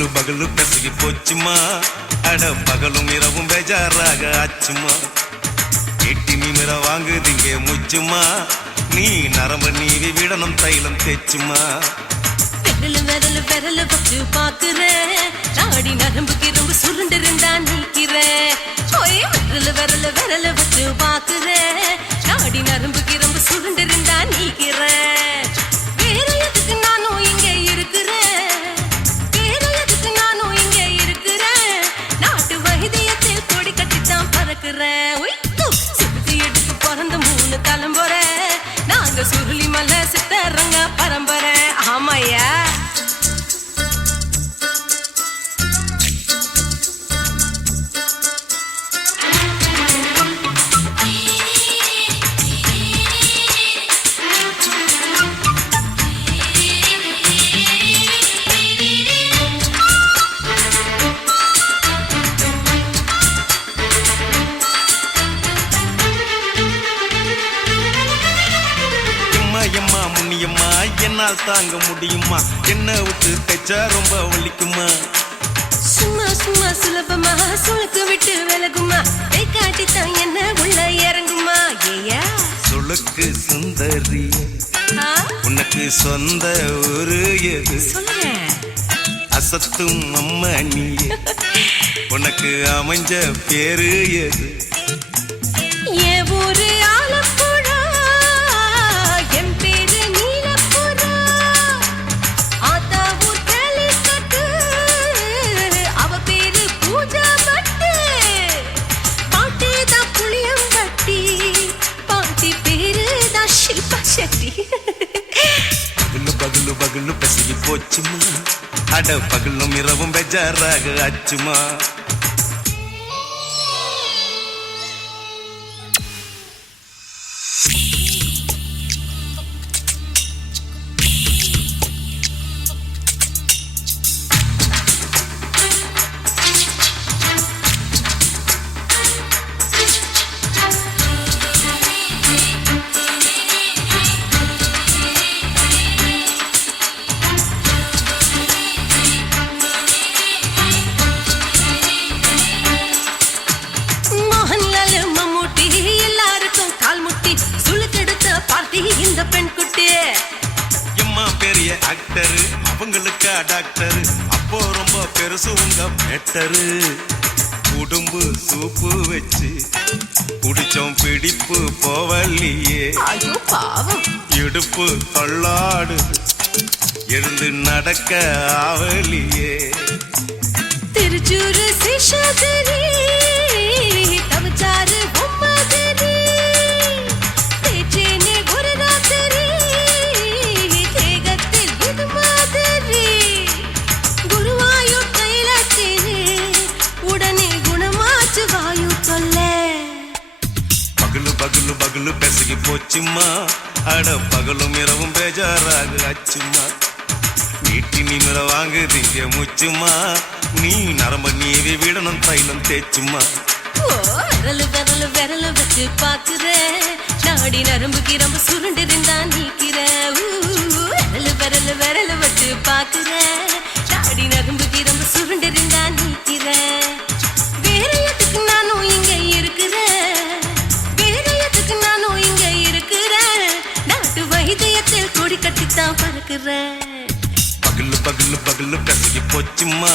பகலு பகலு பெசகி போச்சுமா, அட பகலும் இரவும் பேஜாராக ஆச்சுமா. எட்டி நிமிர வாங்குதிங்க முச்சுமா, நீ நரம்பு நீவி விடணும் தைலம் தேச்சுமா. விரல் விரல் விரல் வச்சு பாக்குறேன், நாடி நரம்புக்கு ரொம்ப சுருண்டு இருந்தா நீக்கிறேன். விரல் விரல் விரல் வச்சு பாக்குறேன், நாடி நரம்புக்கு ரொம்ப சுருண்டு இருந்தா நீக்கிறேன். வேற எதுக்கு நானும் இங்க இருக்கிறேன், வேற எதுக்கு நானும் இங்க இருக்கிறேன். நாட்டு வைத்தியத்தில் கொடி கட்டித்தான் பறக்கிறேன். சுத்தி எடுத்து பிறந்த 3 தலைமுறை, நாங்க சுருளி மலை சித்தரங்க பரம்பரை. ஆமாயா எம்மா முன்னியம்மா என்னால் தாங்க முடியுமா, என்ன விட்டு தைச்சா ரொம்ப வலிக்குமா. சும்மா சும்மா சுலபமா சுளுக்கு விட்டு விலகுமா, கை காட்டித்தான் என்ன உள்ள இறங்குமா. ஏயா சுளுக்கு சுந்தரி உனக்கு சொந்த ஊரு எது, சொல்றேன் அசத்தும் அம்மா நீ, உனக்கு அமைஞ்ச பேரு எது. என் ஊரு ஆலப்புழா, என் பேரு நீலப்புறா. ஆத்தா ஊர் கேலிக்கட்டு, அவ பேரு பூஜா பட்டு. பாட்டி தான் புளியம்பட்டி, பாட்டி பேரு தான் ஷில்பா செட்டி. பகலு பகலு பகலு பெசகி போச்சுமா, அட பகலும் இரவும் பெஜாராக ஆச்சுமா. இந்த பெண் குட்டி எம்மா பெரிய ஆக்டர், அவங்களுக்கா டாக்டர், அப்போ ரொம்ப பெருசு உங்க மேட்டரு. உடும்பு சூப்பு வச்சு குடிச்சோம் பிடிப்பு போவல்லையே. ஐயோ பாவம், இடுப்பு தள்ளாடு எழுந்து நடக்க ஆவலியே. திருச்சூரு சிஷாதிரி தவச்சாரு பொம்மதிரி, தேச்சேனே ஒரு ராத்திரி தேகத்தில் இது மாதிரி. குருவாயூர் தைலத்தினே உடனே குணமாச்சு வாயு சொல்ல. பகலு பகலு பகலு பெசகி போச்சுமா, அட பகலும் இரவும் பேஜாராக ஆச்சுமா. நீட்டி நிமிர வாங்குதிங்க முச்சுமா, நீ நரம்ப நீவி விடணும் தைலம் தேச்சுமா. விரல் விரல் விரல் வச்சு பாக்குறேன், நாடி நரம்புக்கு ரொம்ப சுருண்டு இருந்தா நீக்கிறேன். விரல் விரல் விரல் வச்சு பாக்குறேன், நாடி நரம்புக்கு ரொம்ப சுருண்டு இருந்தா நீக்கிறேன். வேற எதுக்கு நானும் இங்க இருக்கிறேன், வேற எதுக்கு நானும் இங்க இருக்கிறேன். நாட்டு வைத்தியத்தில் கொடி கட்டித்தான் பறக்கிறேன். பகலு பகலு பகலு பெசகி போச்சுமா,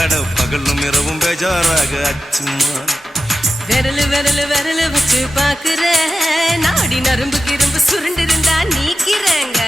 அட பகலும் இரவும் பேஜாராக ஆச்சுமா. விரல் விரல் விரல் வச்சு பாக்குறேன், நாடி நரம்புக்கு ரொம்ப சுருண்டு இருந்தா நீக்கிறேங்க.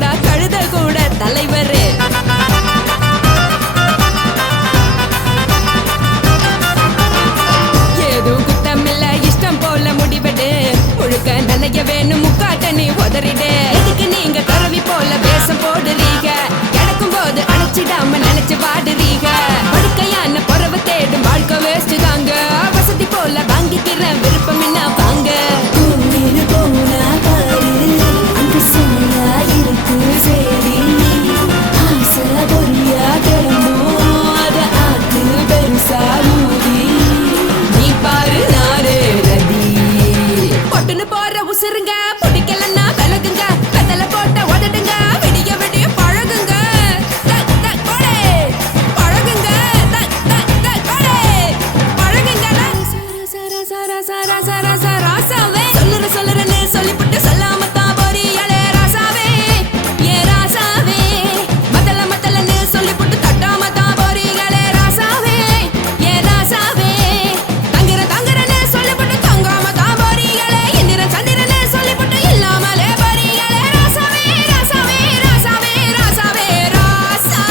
தாண்டா கழுத கூட தலைவரு. ஏதும் குத்தமில்ல இஷ்டம் போல முடிவெடு. முழுக்க நனைய வேணும் முக்காட்ட நீ உதறிடு. எதுக்கு நீங்க கரவி போல வேஷம் போடுறீங்க? கிடக்கும் போது அணைச்சிடாம நினைச்சு வாடுறீங்க. படுக்கையான பொறவை தேடும் வாழ்க்கை வேஸ்ட் தாங்க. வசதி போல வாங்கிக்கிறேன் விருப்பம் என்ன வாங்க. நீ பாரு நாரே ரதி பொட்டுன்னு போற உசுருங்க. பிடிக்கலன்னா விலகுங்க. கதல போட்ட உதடுங்க. விடிய விடிய பழகுங்க. பழகுங்க பழகுங்க. ராசாவே சொல்லுறன்னு சொல்லிவிட்டு சொல்லாம தான் போறியாளே ராசாவே. ஏ ராசாவே மத்தலன்னு சொல்லிவிட்டு தட்டாம தான் போறீங்களே ராசாவே. ஏ ராசாவே தங்குறன்னு சொல்லிவிட்டு தங்காம தான் போறீங்களே. இந்திரன் சந்திரன்னு சொல்லிவிட்டு இல்லாமலே போறீங்களே ராசாவே. ராசாவே ராசாவே ராசாவே ராசா.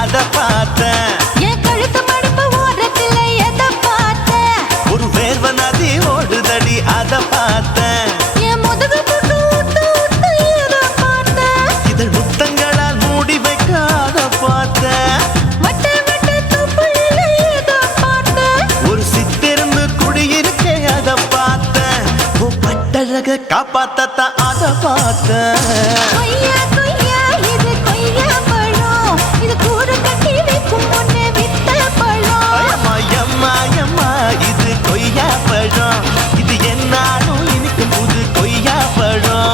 அத பார்த்தேன். என் கழுத்து மடிப்பு ஓரத்துல எத பார்த்தேன்? ஒரு வேர்வ நதி ஓடுதடி அத பார்த்தேன். என் முதுகு புட்டு ஊத்து எத பார்த்தேன்? இதழ் முத்தங்களால் மூடி வைக்க அத பார்த்தேன். வட்ட துப்புல எத பார்த்தேன்? ஒரு சித்திரந்து குடியிருக்க அத பார்த்தேன். பட்டழக காப்பாத்தத்தான் அத பார்த்தேன். கொய்யா கொய்யா இது கொய்யா பழம். இது கூறு கட்டி வைக்கும் முன்னே வித்த பழம். எம்மா இது கொய்யா பழம். இது என்னாலும் இனிக்கும் புது கொய்யா பழம்.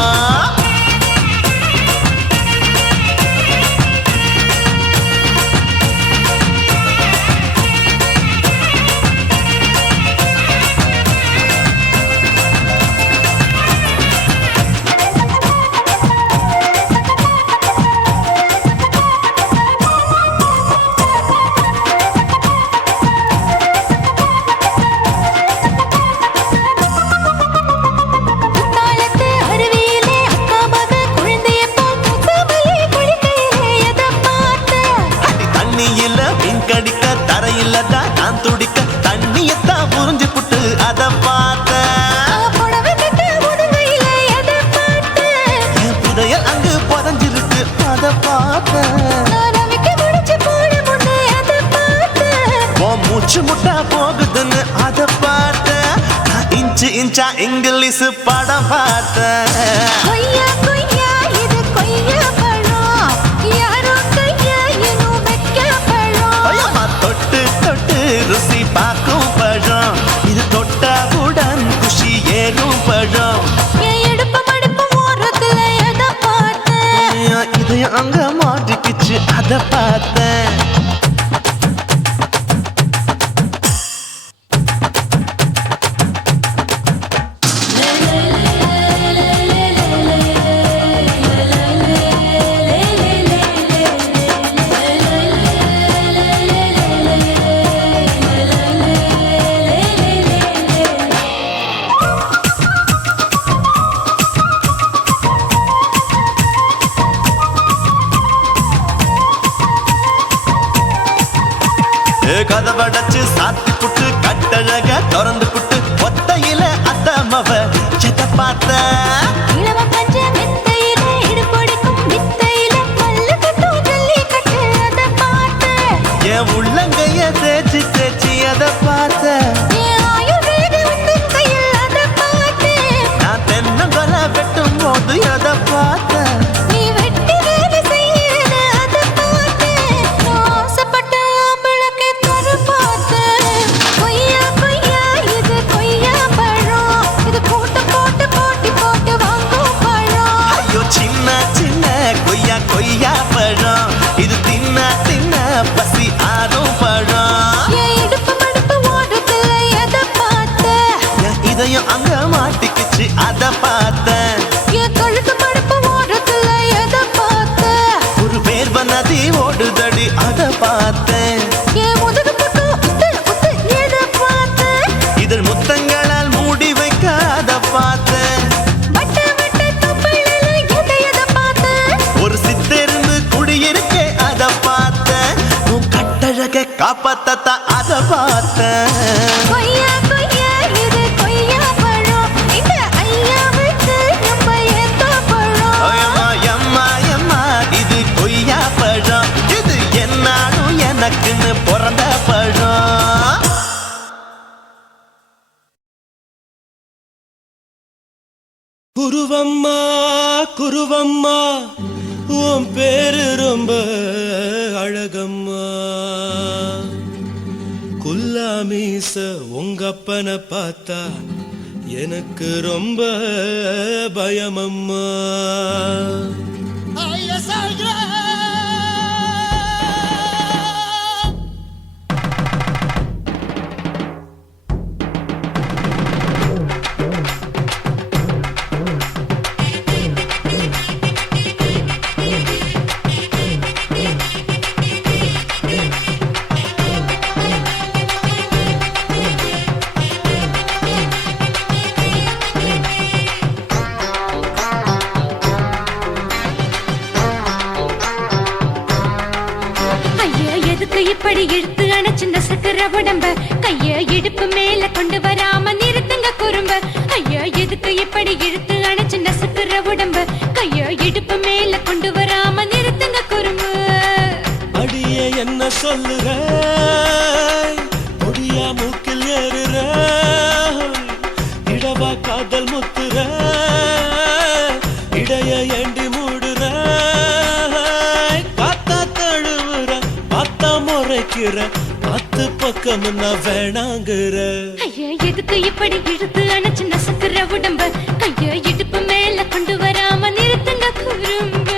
குத்தாலத்து அருவியிலே அக்கா மக குழந்தைய போல் முத்தமிழே குளிக்கையிலே எத பார்த்தேன்? தண்ணியில மீன் கடிக்க தரையில தான் நான் துடிக்க தண்ணியத்தான் புரிஞ்சு புட்டு அத பார்த்தேன். புடவை கட்ட முதுகையில எத பார்த்தேன்? என் புதையல் அங்கு புதஞ்சிருக்கு அத பார்த்தேன். நான் ரவிக்கு முடிச்சு போட முன்னே எத பார்த்தேன்? உன் மூச்சு முட்டா போகுதுன்னு அத பார்த்தேன். நான் இன்ச்சா இங்கிலீஷ் படம் பார்த்தேன். கொய்யா கொய்யா இது கொய்யா பழம். யாரோ கையா இன்னும் வைக்க பழம். ஐயம்மா, தொட்டு ருசி பார்க்கும் பழம். இது தொட்டாவுடன் குஷி ஏறும் பழம். என் இடுப்பு மடிப்பு ஓரத்துல எத பார்த்தேன்? இதயம் அங்க மாட்டிக்கிச்சு அத பார்த்தேன். கதவடைச்சு சாத்தி புட்டு கட்டழக திறந்து புட்டு ஒத்தையில அத்தமவ செத்த பார்த்த. இளவ பஞ்ச மெத்தையில இடுப்பொடிக்கும் வித்தையில பல்லு கட்டும் ஜல்லி கட்டு அத பார்த்தேன். என் உள்ளங்கைய தேய்ச்சி அத பார்த்த. என் ஆயுர்வேத உந்தன் கையில் அத பார்த்தேன். நான் தென்னங்கொலை வெட்டும் போது அத பார்த்த. நீ வெட்டி வேலை செய்யறது அத அப்பத்தத்த அத பார்த்தேன். கொய்யா கொய்யா இது கொய்யா பழம், இந்த ஐயாவுக்கு நம்ம ஏத்த பழம். எம்மா எம்மா எம்மா இது கொய்யா பழம், இது என்னாலும் எனக்குன்னு பிறந்த பழம். குருவம்மா குருவம்மா உன் பேரு ரொம்ப அழகம்மா. குல்லாமீச உங்க அப்பனை பார்த்தா எனக்கு ரொம்ப பயமம்மா. இப்படி இழுத்து அணைச்சு நசுக்கிற உடம்ப கைய இடுப்பு மேல கொண்டு வராம நிறுத்துங்க குறும்ப. ஐயா எதுக்கு இப்படி இழுத்து அணைச்சு நசுக்கிற உடம்ப கைய இடுப்பு மேல கொண்டு வராம நிறுத்துங்க குறும்பு. அடியே என்ன சொல்லுற, கொடியா மூக்கில் ஏறுற, இடவா காதல் முத்துற, இடைய ஏண்டி மூடுற, காத்தா தழுவுற, பார்த்தா முறைக்கிற, பத்து பக்கம் நான் வேணாங்குற. ஐயா எதுக்கு இப்படி இழுத்து அணைச்சு நசுக்கிற உடம்ப கைய இடுப்பு மேல கொண்டு வராம நிறுத்துங்க குறும்ப.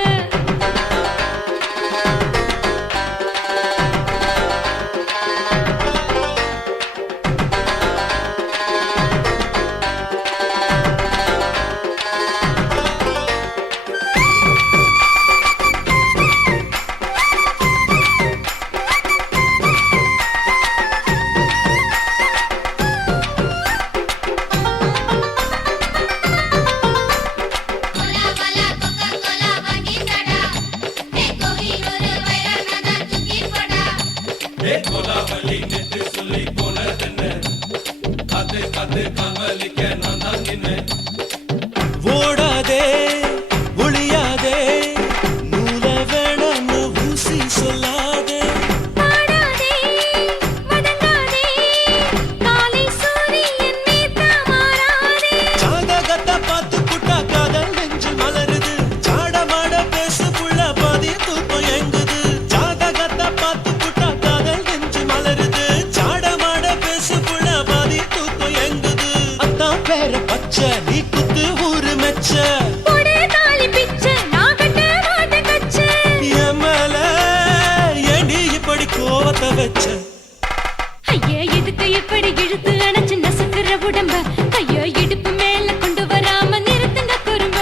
ஓடாதே ஒளியாதே நூல வேணான்னு ஊசி சொல்லாதே. ஜாதகத்தை பார்த்து புட்டா காதல் நெஞ்சு மலருது, சாடமாட பேசு புள்ள பாதி தூக்கம் எங்குது. ஜாதகத்தை பார்த்து புட்டா காதல் நெஞ்சு மலருது, சாடமாட பேசு புள்ள பாதி தூக்கம் எங்குது. அத்தான் பேர பச்சை நீ குத்து ஊரு மெச்ச, என் மேல ஏண்டி இப்படி கோவத்தை வச்ச. ஐயா எதுக்கு இப்படி இழுத்து அணைச்சு நசுக்கிற உடம்ப கைய இடுப்பு மேல கொண்டு வராம நிறுத்துங்க குறும்ப.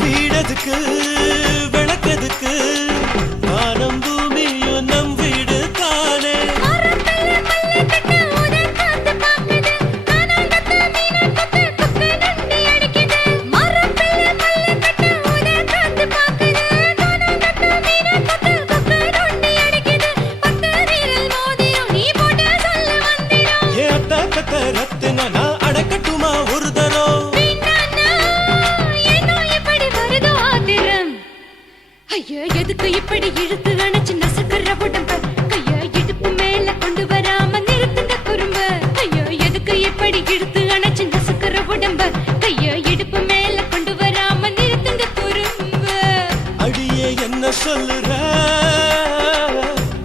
வீடதுக்கு விளக்கதுக்கு வானம் பூமியும் நம் வீடு தானே. ரத்தினா நான் அடக்கட்டுமா ஒரு தரம். ஐயா எதுக்கு இப்படி இழுத்து அணைச்சு நசுக்கிற உடம்ப கைய இடுப்பு மேல கொண்டு வராம நிறுத்துங்க குறும்ப. ஐயா எதுக்கு இப்படி இழுத்து அணைச்சு நசுக்கிற உடம்ப கைய இடுப்பு மேல கொண்டு வராம நிறுத்துங்க குறும்ப. அடியே என்ன சொல்லுற,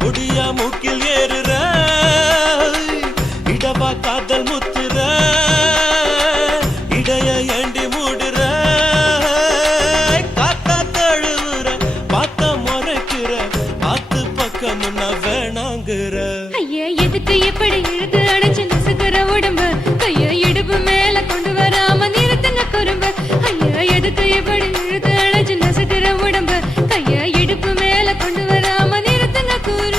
கொடியா மூக்கில் ஏறுற, இடவா காதல் முத்துற, வேணும்னா வேணாங்கிற. ஐயா எதுக்கு எப்படி இழுத்து அடைச்சு நசுக்கிற உடம்பு? கையா இடுப்பு மேல கொண்டு வராம நிறுத்துங்க குறும்பு. ஐயா எதுக்கு எப்படி இழுத்து அடைச்சு நசுக்கிற உடம்பு? கையா இடுப்பு மேல கொண்டு வராம நிறுத்துங்க குறும்பு.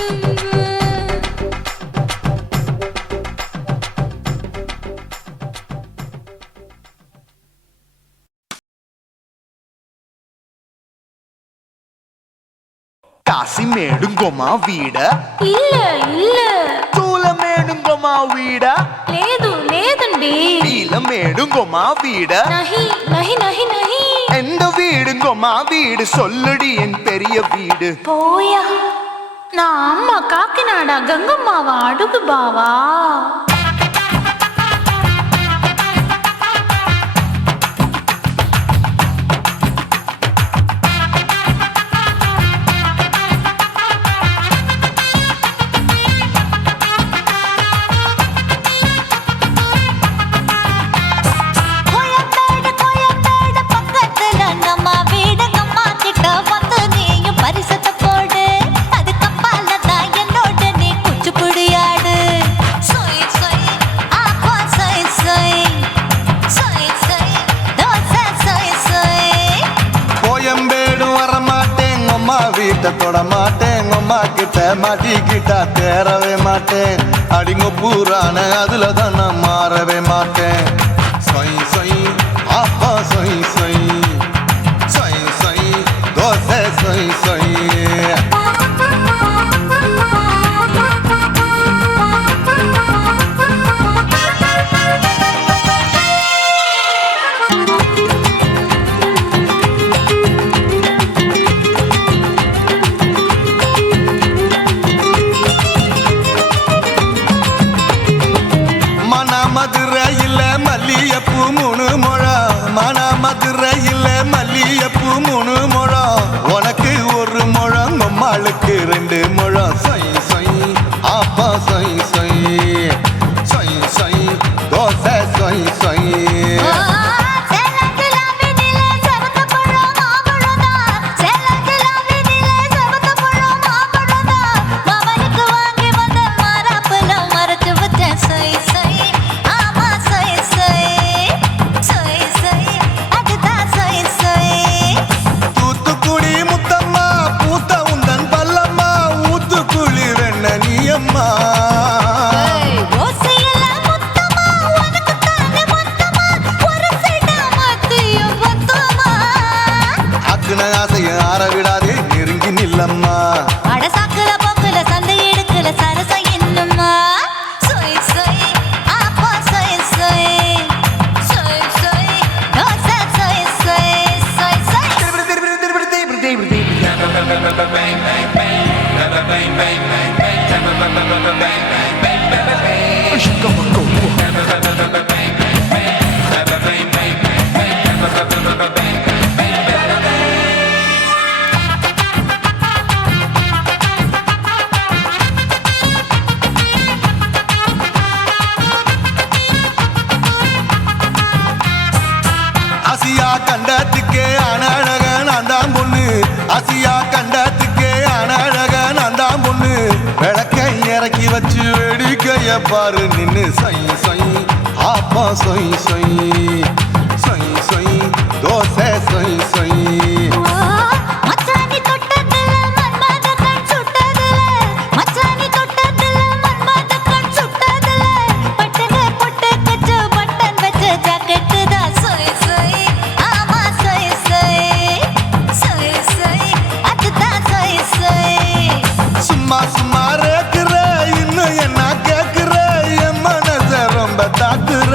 కాశీమేడుంగోమా వీడ இல்ல இல்ல తూలమేడుంగోమా వీడ లేదు లేదండి. నీలమేడుంగోమా వీడ நஹி நஹி நஹி நஹி. எந்த வீடுங்கோமா வீடு சொல்லுடி என் பெரிய வீடு. போயா நான் அம்மா காக்கிநாடா கங்கம்மாவா அடுகு பாவா. வீட்டை தொட மாட்டேன், அம்மா கிட்ட மாட்டிக்கிட்டா தேரவே மாட்டேன். அடிங்க பூரான அதுல தான் நான் மாறவே மாட்டேன். சொய் சொய் அப்பா சொய் சொய் சொய் சொய் தோசை சொய் சொய். மதுரையில் மல்லியப்பூ 3 முழம், மன மதுரையில் மல்லியப்பூ 3 முழம். உனக்கு 1 முழம், அம்மாளுக்கு 2 முழம். சொய் சொய் அப்பா சொய் சொய் சொய் சொய் தோசை சொய் சொய். ஆரவிடாதே நெருங்கி நில்லம்மா. அடசாக்குல போக்குல சந்தை எடுக்கல சரச என்னம்மா. சொய் சொய் அப்பா சொய் சொய் சொய் சொய் தோசை சொய் சொய் சொய் சொய். ஆசியா கண்டத்துக்கே அனழக நான் தான் பொண்ணு. ஆசியா கண்டத்துக்கே அனழக நான் தான் பொண்ணு. விளக்கை இறக்கி வச்சு வேடிக்கைய பாரு நின்னு. சொய் சொய் ஆப்பா சொய் சொய் சொய் சொய் தோசை சொய் சொய். சும்மா சும்மா ரேக்குற இன்னும் என்ன கேக்குற, என் மனச ரொம்ப தாக்குற.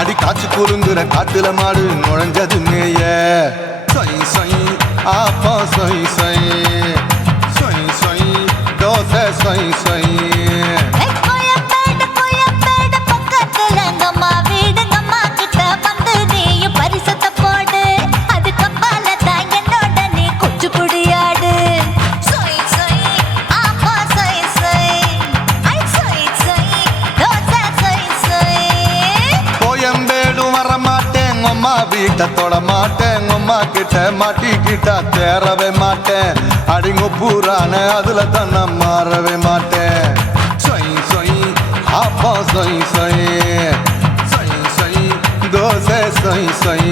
அடி காய்ச்சி குறுங்குற காட்டுல மாடு நுழைஞ்சது மேய. சொய் சொய் ஆப்பா சொய் சொய் சொய் சொய் தோசை சொய் சொய். வீட்டை தொட மாட்டேன் அம்மா கிட்ட மாட்டிக்கிட்டா தேரவே மாட்டேன் அடிங்க பூரான அதுல தான் நான் மாறவே மாட்டேன் சொய் சொய் அப்பா சொய் சொய் சொய் சொய் தோசை சொய் சொய்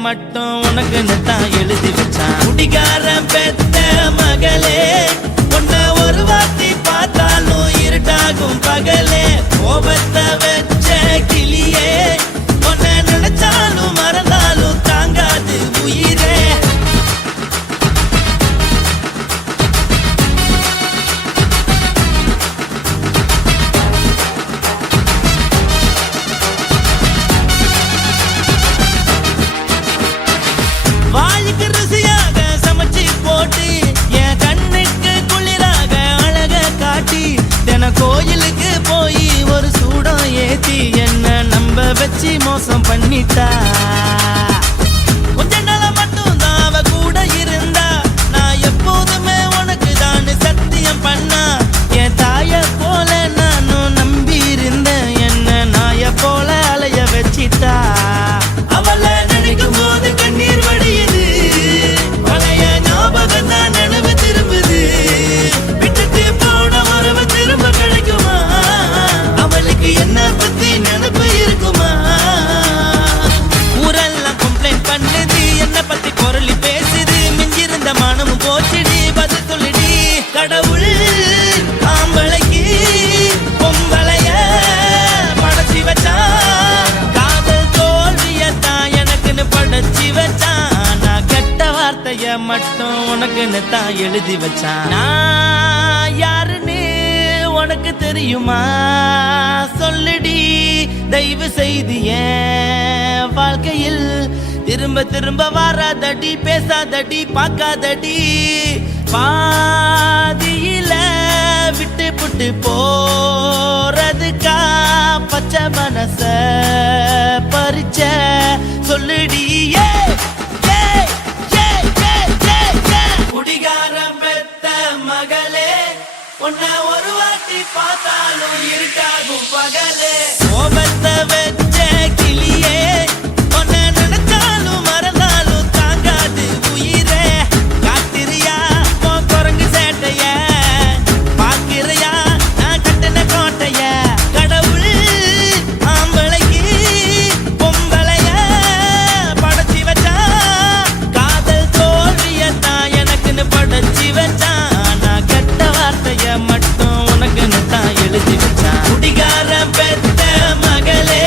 மட்டும் உனக்குன்னு தான் எழுதி வச்சான் குடிகாரன் பெத்த மகளே உன்னை ஒரு வாட்டி பார்த்தாலும் இருட்டாகும் பகலே கோபத்தை வச்ச கிளியே உன்னை நினைச்சாலும் மறந்தாலும் தாங்காது உயிரே வாய்க்கு ருசியாக சமைச்சு போட்டு என் கண்ணுக்கு குளிராக அழக காட்டி தின கோயிலுக்கு போய் ஒரு சூடம் ஏத்தி என்ன நம்ப வச்சு மோசம் பண்ணிட்டா கொஞ்ச நாள மட்டும் தான் அவ கூட இருந்தா நான் எப்போதுமே உனக்கு தான் சத்தியம் பண்ணா என் தாய போல நானும் நம்பி இருந்தேன் என்ன நாய போல அலைய வச்சிட்டா அவளை நினைக்கும் போது கண்ணீர் வடியுது பழைய ஞாபகம் தான் நினைவு திரும்புது விட்டுட்டு போன உறவு திரும்ப கிடைக்குமா அவளுக்கு என்ன பத்தி நினைப்பு இருக்குமா ஊரெல்லாம் கம்ப்ளைண்ட் பண்ணுது என்ன பத்தி பொருளி பேசுது மிஞ்சிருந்த மானமும் போச்சுடி பதில் சொல்லுடி கடவுள் ஆம்பளைக்கு பொம்பளைய படைச்சி வச்சா படைச்சி வச்சான் நான் கெட்ட வார்த்தைய மட்டும் உனக்குன்னு தான் எழுதி வச்சான் நான் யாருன்னு உனக்கு தெரியுமா சொல்லுடி தயவு செய்து என் வாழ்க்கையில் திரும்ப திரும்ப வராதடி பேசாதடி பார்க்காதடி பாதியில விட்டு புட்டு போறதுக்கா பச்சை மனச பறிச்ச சொல்லுடி குடிகாரம் பெத்த மகளே உன்னை ஒரு வாட்டி பார்த்தாலும் இருட்டாகும் பகலே கோபத்தை வச்ச கிளியே உன்னை நினைச்சாலும் மறந்தாலும் தாங்காது உயிரே காத்திரியா உன் குரங்கு சேட்டைய பாக்கிறையா நான் கட்டின கோட்டைய கடவுள் ஆம்பளைக்கு பொம்பளைய படைச்சி வச்சா காதல் தோல்வியத்தான் எனக்குன்னு படைச்சி வச்சா நான் கெட்ட வார்த்தைய மட்டும் உனக்குன்னு தான் எழுதி வச்சான் குடிகாரன் பெத்த மகளே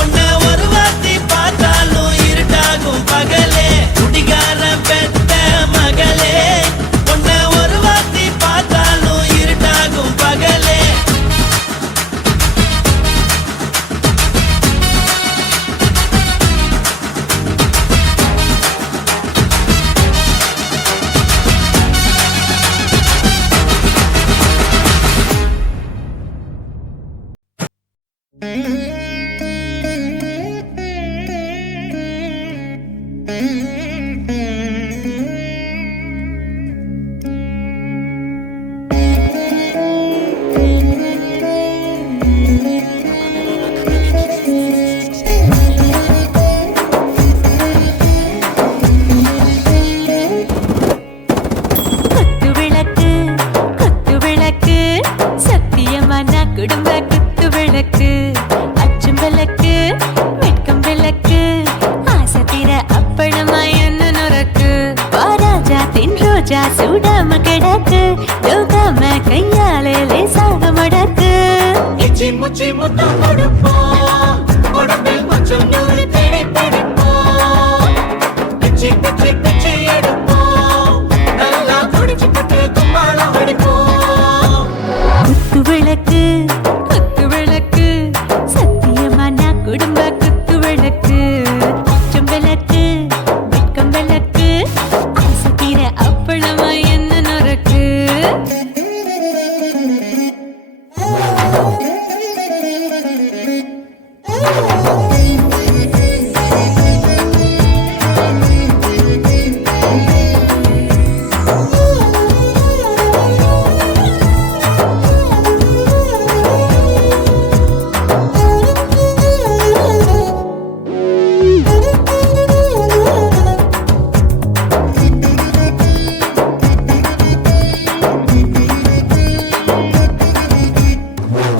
உன்னை ஒரு வாட்டி பார்த்தாலும் இருட்டாகும் பகலே குடிகாரன் பெத்த மகளே உன்னை ஒரு வாட்டி பார்த்தாலும் இருட்டாகும் பகலே சூடாம கிடக்கு யோகாம கையாலே லேசாக மடக்கு இச்சி முச்சி முத்தம் கொடுப்போம் உடம்பில் கொஞ்சம் நூறு தேடி பிடிப்போம் பிச்சி பிச்சி பிச்சி எடுப்போம் நல்லா குடிச்சு பட்டு கும்பாலம் அடிப்போம் குத்து விளக்கு குத்து விளக்கு சத்தியமான குடும்ப குத்து விளக்கு அச்சம் விளக்கு வெட்கம் விளக்கு ஆசைக்கிற அப்பளமா என்ன நொறுக்கு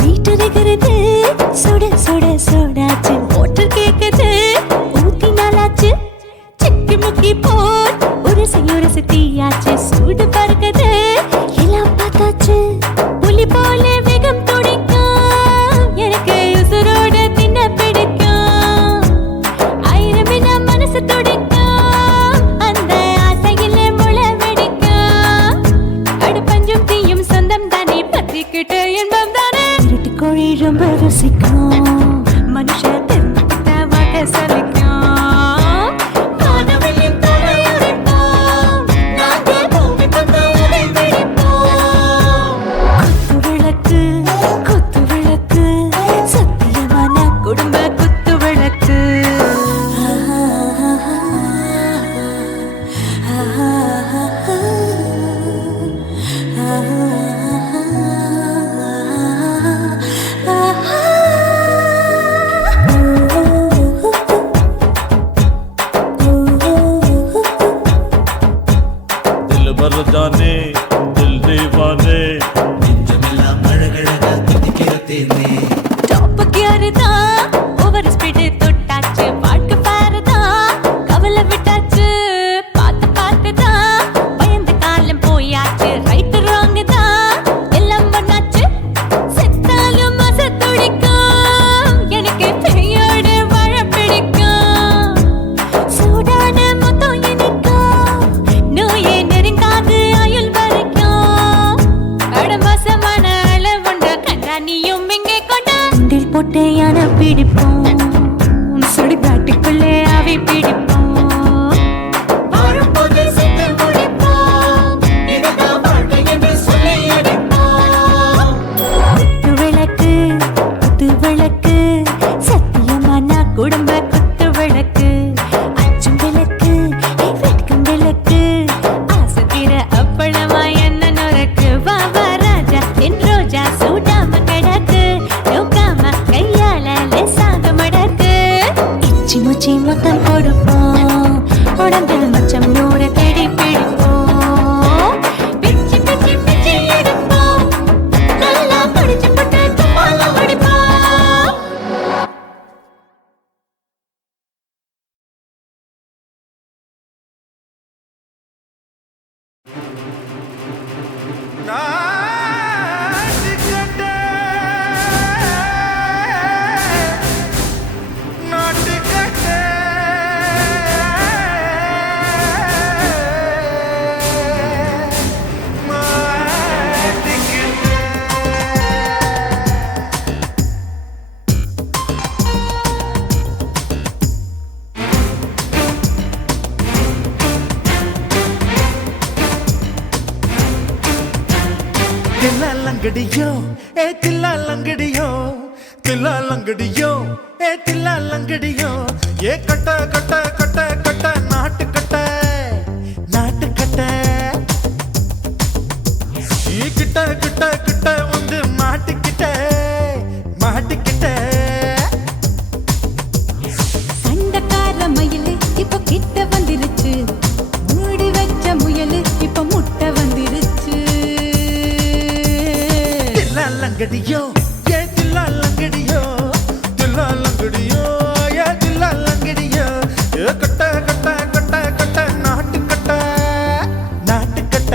வீட்டிருக்கிறது சுட சுட சுடாச்சு மோட்டர் கேக்குது ஊத்தி நாளாச்சு சிக்கி முக்கி போல் உரசி தீயாச்சு சூடு பறக்குது எல்லாம் பார்த்தாச்சு புலி போல வேகம் துடிக்கும் எனக்கு உசுரோட தின்ன பிடிக்கும் ஆயிரம் மனசு துடிக்கும் அந்த ஆசையில முளை வெடிக்கும் அடுப்பஞ்சும் தீயும் சொந்தம் தானே பத்திக்கிட்டு இன்பம் தானே இருட்டு கோழி ரொம்ப ருசிக்கும் மனுஷ தெரிஞ்சுக்கிட்ட வாக்க சலிக்கும் வானவெளியின் தலையுடைப்போம் நாங்கள் பூமி பந்து உடை வெடிப்போம் குத்து விளக்கு சத்தியமான குடும்ப குத்து விளக்கு दिल भर जाने दिल दीवाने நெஞ்சமெல்லாம் அழகழகா தித்திக்கிறதேனே டாப் கியர் தான் ஓவர் ஸ்பீட் தொட்டாச்சு வாழ்க்கை பாரு தான் கவலை விட்டாச்சு பார்த்து தான் பயந்து காலம் போயாச்சு ரைட் ராங் தான் எல்லாம் பண்ணாச்சு செத்தாலும் மச துடிக்கும் எனக்கு பெயோடு வாழ பிடிக்கும் சூடான மொத்தம் எனக்கும் நோயே நெருங்காது ஆயுள் வரைக்கும் அடமாசமான அளவுண்ட கண்டா நீயும் இங்கே கொண்ட உண்டில் போட்டு யானை பிடிப்போம் சுடுகாட்டுக்குள்ளே அவை பிடிப்போம் வாழும்போது செத்து முடிப்போம் இதுதான் வாழ்க்கை என்று சொல்லி அடிப்போம் குத்து விளக்கு சத்தியமான குடும்ப குத்து விளக்கு அச்சும் விளக்கு வெட்கம் விளக்கு ஆசைக்கிற அப்பளமா என்ன நொறுக்கு வா ராஜா என் ரோஜா சூடாம கிடக்கு நோக்காம கையால லேசாக மடக்கு இச்சி முச்சி மொத்தம் கொடுப்போம் உடம்பில் மச்சம் நூறு தேடி பிடிப்போம் பிச்சி பிச்சி பிச்சி எடுப்போம் நல்லா படிச்சு போட்டு தும்பாலம் அடிப்போம் நாட்டுக்கட்டை, நாட்டுக்கட்டை, தில்லாலங்கடியோ தில்லாலங்கடியோ தில்லாலங்கடியோ தில்லாலங்கடியோ கட்ட கட்ட கட்ட கட்ட நாட்டு கட்ட நாட்டு கட்ட கிட்ட கிட்ட கிட்ட வந்து மாட்டிக்கிட்ட மாட்டிக்கிட்ட சண்டக்கார மயிலு இப்ப கிட்ட வந்துருச்சு மூடி வச்ச முயலு இப்ப முட்டை வந்துருச்சு தில்லாலங்கடியோ தில்லாலங்கடியோ தில்லாலங்கடியோ தில்லாலங்கடியோ கட்ட கட்ட கட்ட கட்ட நாட்டு கட்ட நாட்டு கட்ட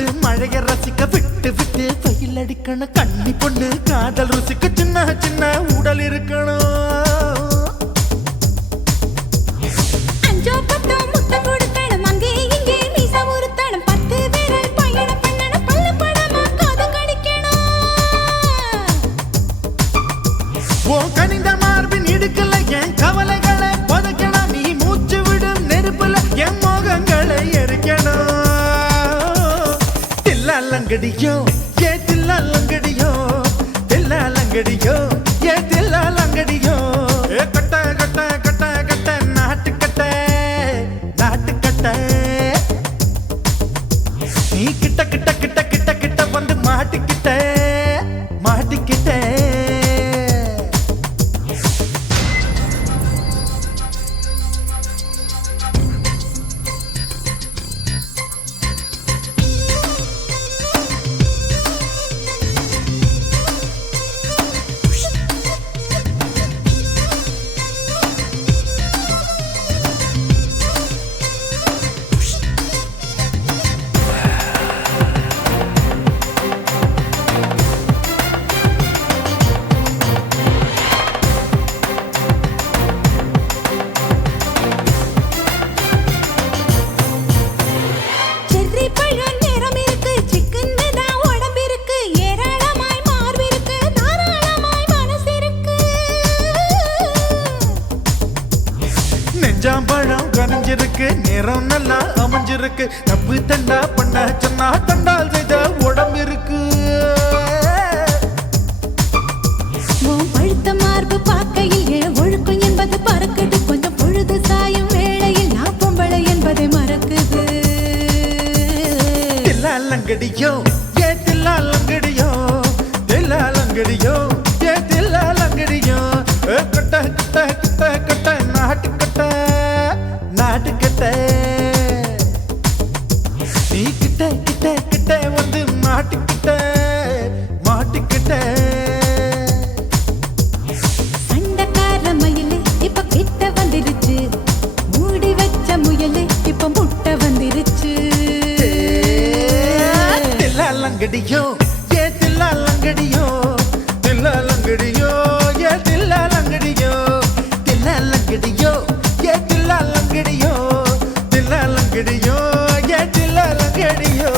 விட்டு மழைய ரசிக்க விட்டு விட்டு வெயில் அடிக்கணும் கண்ணி பொண்ணு காதல் ருசிக்க சின்ன சின்ன உடல் இருக்கணும் அஞ்சோ பத்தோ முட்டை கொடுக்கணும் அங்கே இங்கே மீசா உருத்தணும் 10 விரல் பயணம் பண்ணணும் பல்லு படமா காது கடிக்கணும் ஓ கனிந்த மார்பின் இடுக்கல என் கவலைகளை பதக்கணும் நீ மூச்சு விடும் நெருப்புல என் மோகங்களை எரிக்கணும் தில்லாலங்கடியோ ஏ தில்லாலங்கடியோ தில்லாலங்கடியோ ஏ தில்லாலங்கடியோ ஏ கட்ட கட்ட கட்ட கட்ட நாட்டு கட்ட நாட்டு கட்ட நீ கிட்ட கிட்ட கிட்ட கிட்ட கிட்ட வந்து மாட்டிக்கிட்ட மாட்டிக்கிட்ட செர்ரி பழம் நிறம் இருக்கு சிக்கன்னு தான் உடம்பு இருக்கு ஏராளமாய் மார்பு இருக்கு தாராளமாய் மனசு இருக்கு நெஞ்சாம்பழம் கனிஞ்சிருக்கு நிறம் நல்லா அமைஞ்சிருக்கு தப்பு தண்டா பண்ண சொன்னா தண்டால் செய்த உடம்பு இருக்கு உன் பழுத்த மார்பு பார்க்கையில் என் ஒழுக்கம் என்பது பறக்குது கொஞ்சம் பொழுது சாயும் வேளையில் நான் பொம்பளை என்பதை மறக்குது தில்லாலங்கடியோ ஏ தில்லாலங்கடியோ தில்லாலங்கடியோ ஏ தில்லாலங்கடியோ கட்ட கட்ட கட்ட கட்ட நாட்டு கட்ட நாட்டு கட்ட நீ கிட்ட கிட்ட கிட்ட வந்து மாட்டிக்கிட்ட மாட்டிக்கிட்ட சண்டைக்கார மயிலு இப்ப கிட்ட வந்துருச்சு மூடி வச்ச முயலு இப்ப முட்டை வந்துருச்சு தில்லாலங்கடியோ ஏ தில்லாலங்கடியோ தில்லாலங்கடியோ ஏ தில்லாலங்கடியோ தில்லாலங்கடியோ ஏ தில்லாலங்கடியோ தில்லாலங்கடியோ ஏ தில்லாலங்கடியோ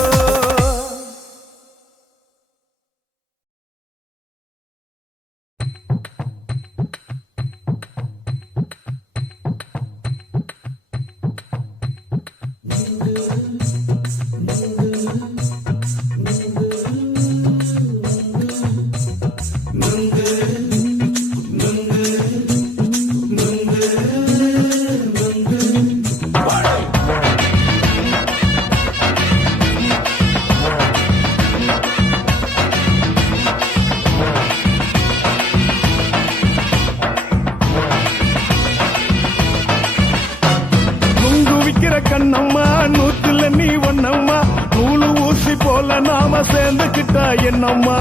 நுங்கு விக்கிற கண்ணம்மா நூத்துல நீ ஒன்னம்மா நூலு ஊசி போல நாம சேர்ந்துக்கிட்டா என்னம்மா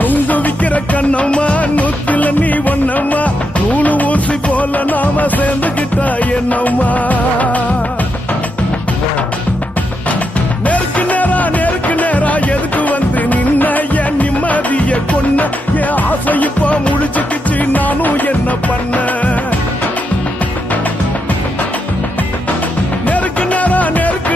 நுங்கு விக்கிற கண்ணம்மா நூத்துல நீ ஒன்னம்மா நூலு ஊசி போல நாம சேர்ந்துக்கிட்டா என்னம்மா நேருக்கு நேரா எதுக்கு வந்து நின்ன என் நிம்மதிய கொன்ன என் ஆசை இப்ப முடிச்சுக்கிச்சு நானும் என்ன பண்ண நேருக்கு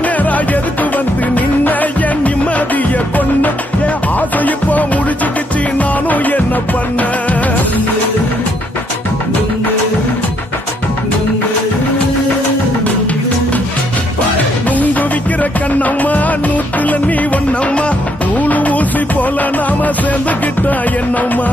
நேரா எதுக்கு வந்து நின்ன என் நிம்மதிய கொன்ன என் ஆசை இப்ப முடிச்சுக்கிச்சு நானும் என்ன பண்ண நுங்கு விக்கிற கண்ணம்மா நூத்துல நீ ஒன்னம்மா நூலு ஊசி போல நாம சேர்ந்துக்கிட்டா என்னம்மா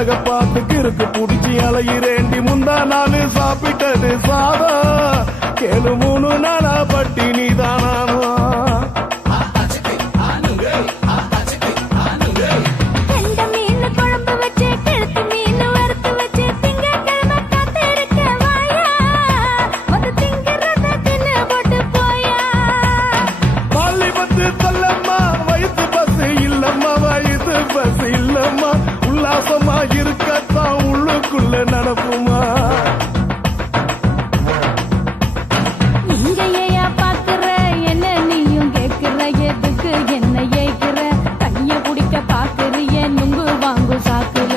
அழக பார்த்துக்கு இருக்கு புடிச்சு அலையிறேண்டி முந்தா நாள் சாப்பிட்டது சாதா கேளு 3 நாளா பட்டினி தானாமா கெண்ட மீன் குழம்பு வச்சு கெளுத்து மீன் வறுத்து வச்சு திங்கட்கிழமை காத்திருக்க வாயா வந்து திங்கிறத தின்னு போட்டு போயா பள்ளி பத்து தள்ளம்மா வயிற்று பஸ் இல்லம்மா வயிற்று பஸ் இல்லம்மா உல்லாசமா இருக்கத்தான் உள்ளுக்குள்ள நடப்புமா இங்கேயா பாக்குற என்ன நீயும் கேக்குற எதுக்கு என்ன ஏக்குற கைய குடிக்க பாக்குறிய நுங்கு வாங்கு சாக்குல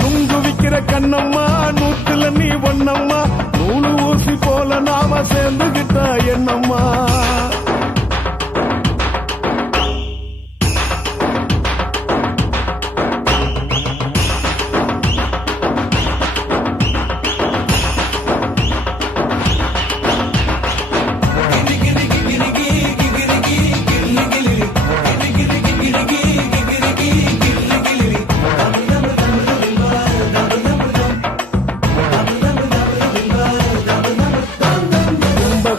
நுங்கு விக்கிற கண்ணம்மா நூத்துல நீ ஒண்ணம்மா நூலு ஊசி போல நாம சேர்ந்துகிட்டா என்னம்மா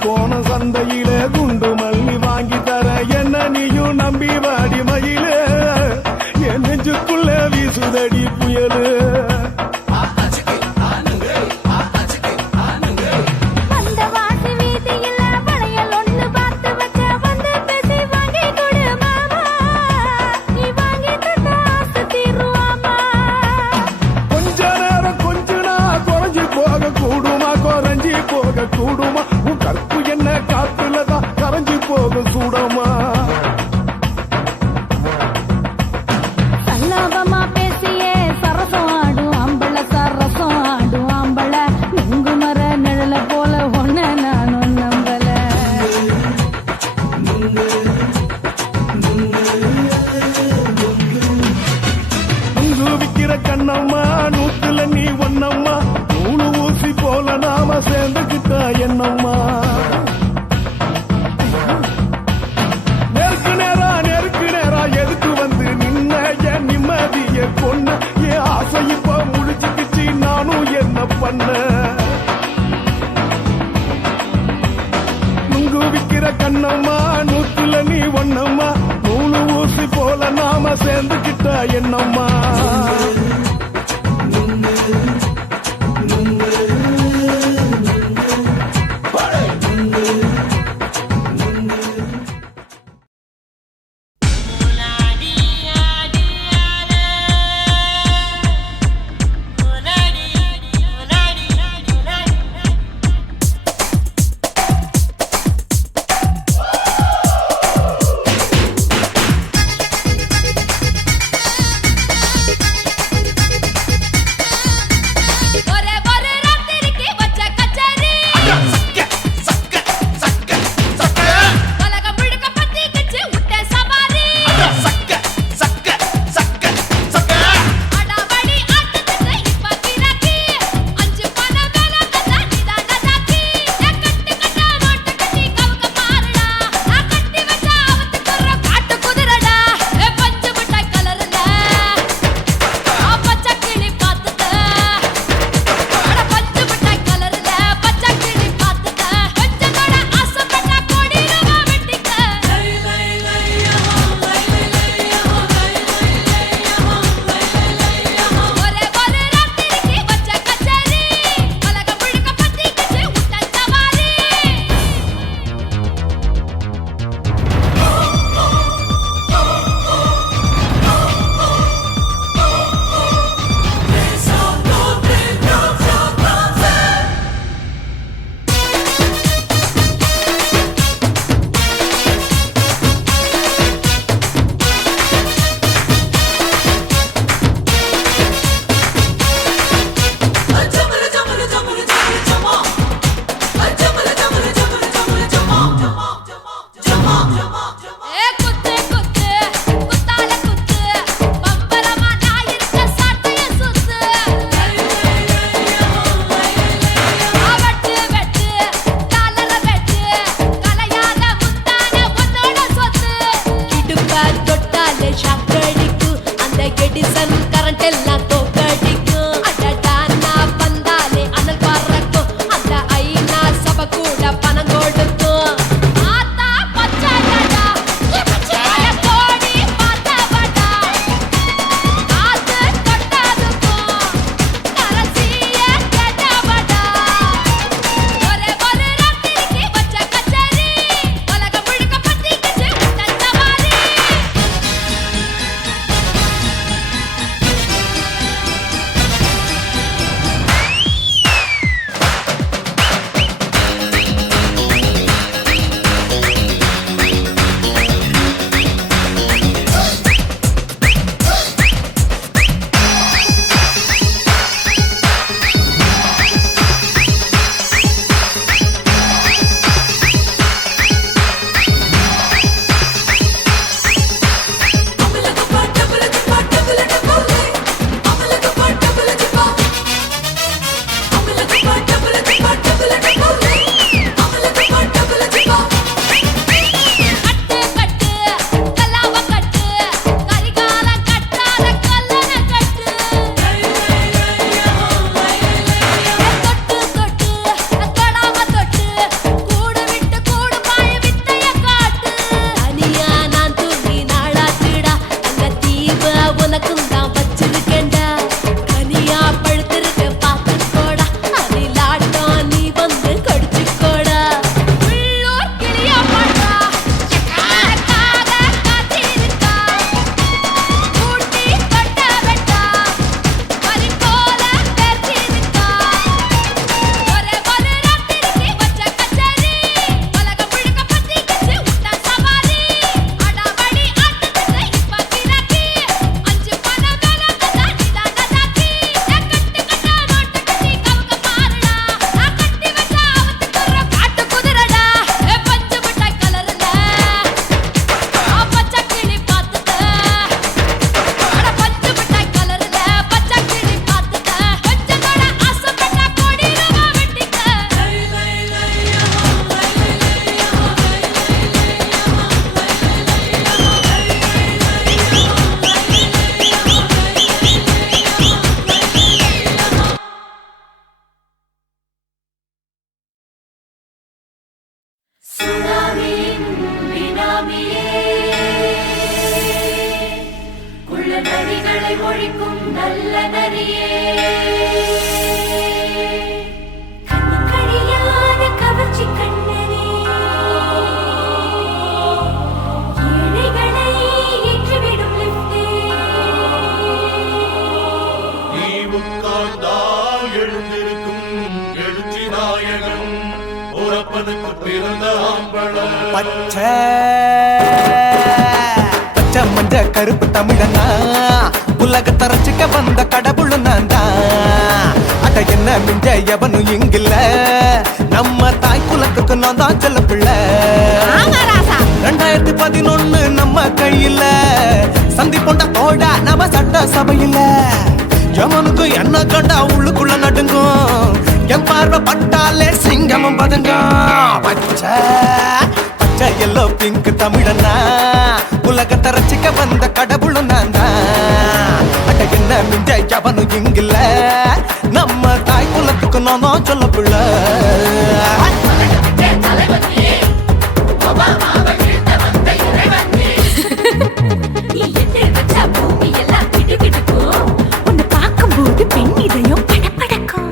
கோண சந்தையில குண்டு மல்லி வாங்கி தர என்ன நீயும் நம்பி வாடி மயில என் நெஞ்சுக்குள்ள வீசுதடி புயலு வந்த வாசி வீதியில வளையல் ஒண்ணு பார்த்து வச்ச வந்து பேசி வாங்கி கொடு மாமா நீ வாங்கி தந்த ஆசை தீருவாமா கொஞ்ச நேரம் கொஞ்சனா குறைஞ்சி போக கூடுமா குறைஞ்சி போக கூடுமா உன் கற்பு என்ன காத்துலதான் கரைஞ்சி போக சூடமா சல்லாபமா பேசியே சரசம் ஆடும் ஆம்பள சரசம் ஆடும் ஆம்பள நுங்கு மர நிழல போல ஒன்ன நானும் நம்பல நுங்கு விக்கிற கண்ணம்மா நூத்துல நீ ஒண்ணம்மா நூலு ஊசி போல நாம சேர்ந்துகிட்டா என்னம்மா நெருக்கு நேரா எதுக்கு வந்து நின்ன என் நிம்மதிய கொன்ன என் ஆசை இப்ப முடிச்சுக்கிச்சு நானும் என்ன பண்ண நுங்கு விக்கிற கண்ணம்மா நூத்துல நீ ஒண்ணம்மா நூலு ஊசி போல நாம சேர்ந்துகிட்டா என்னம்மா பினாமியின் பினாமியே குள்ள நரிகளை ஒழிக்கும் நல்ல நரியே கண்ணுக்கடியான கவர்ச்சி கண்ணனே ஏழைகளை ஏற்றிவிடும் லிப்டே நீ உட்கார்ந்தால் எழுந்திருக்கும் எழுச்சி நாயகன் உறப்பனுக்கு பிறந்த ஆம்பளம் பச்சை பச்சை மஞ்ச கருப்பு தமிழனா உலகத்தை ரசிக்க வந்த கடவுள் நான் தான். அட என்ன மிஞ்ச எவனும் இங்கில்ல நம்ம தாய் குலத்துக்கு நான் தான் செல்ல பிள்ளை. 2011 நம்ம கையில சந்தி போண்டா தோடா நம்ம சட்ட சபையில எவனுக்கு என்ன கண்டா உள்ளுக்குள்ள நடுங்கும் என் பார்வை பட்டாலே சிங்கமும் பதுங்கும். பச்சை பச்சை எல்லோ பிங்க் தமிழனா உலகத்தை ரசிக்க வந்த கடவுளும் நான் தான். அட என்ன மிஞ்ச எவனும் இங்கில்ல நம்ம தாய் குலத்துக்கு நான் தான் சொல்ல பிள்ளை. நீ எட்டு வச்சா பூமி எல்லாம் கிடுகிடுக்கும் உன்னை பார்க்கும்போது பெண் இதயம் படபடக்கும்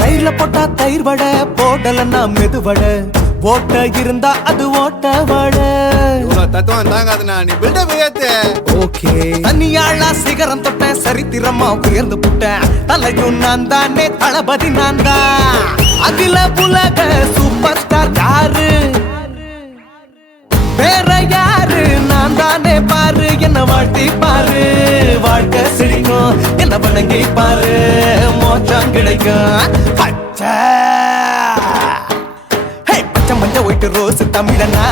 தயிர்ல போட்டா தயிர் வடை போடலன்னா மெதுவடை ஓட்ட இருந்தா அது ஓட்ட வடை. தத்துவம் தாங்காதுண்ணா நீ பில்டப் ஏத்து. ஓகே தனியாளா சிகரம் தொட்டேன் சரித்திரமா உயர்ந்து புட்டேன் தலையும் நான் தானே தளபதி நான் தான். அகில உலக சூப்பர் ஸ்டார் யாரு வேற யாரு நான் தானே பாரு என்ன வாழ்த்தி பாரு வாழ்க்கை சிரிக்கும் என்ன வணங்கி பாரு மோச்சம் கிடைக்கும். பச்சை பச்சை மஞ்ச ஒயிட்டு ரோஸ் தமிழனா